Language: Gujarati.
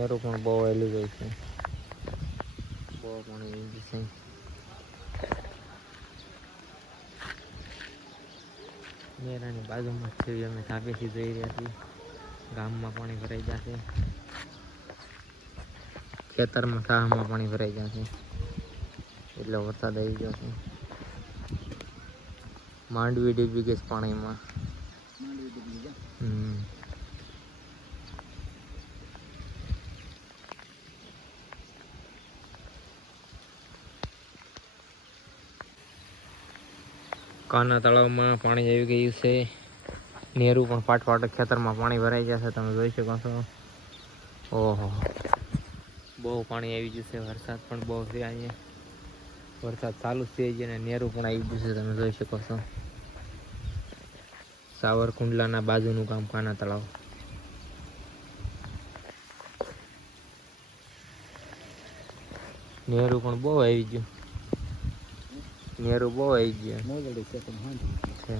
નેરું પણ બહુ હેલું જાય છે, બહુ પાણી આવી ગયું છે. નેરાની બાજુમાં જ છે, અમે ધાબેથી જઈ રહ્યા છીએ. ગામમાં પાણી ભરાઈ જશે, ખેતરમાં ઠાહમાં પાણી ભરાઈ જશે, એટલે વરસાદ આવી ગયો છે. માંડવી ડૂબી ગઈ પાણીમાં. કાના તળાવમાં પાણી આવી ગયું છે. નેરું પણ ફાટફાટ ખેતરમાં પાણી ભરાઈ ગયા છે, તમે જોઈ શકો છો. ઓહો, બહુ પાણી આવી ગયું છે. વરસાદ પણ બહુ છે અહીંયા. વરસાદ ચાલુ જ છે અને નેરું પણ આવી ગયું છે, તમે જોઈ શકો છો. સાવરકુંડલાના બાજુનું ગામ કાના તળાવ. નેરું પણ બહુ આવી ગયું. નેરું બહુ આવી ગયું છે.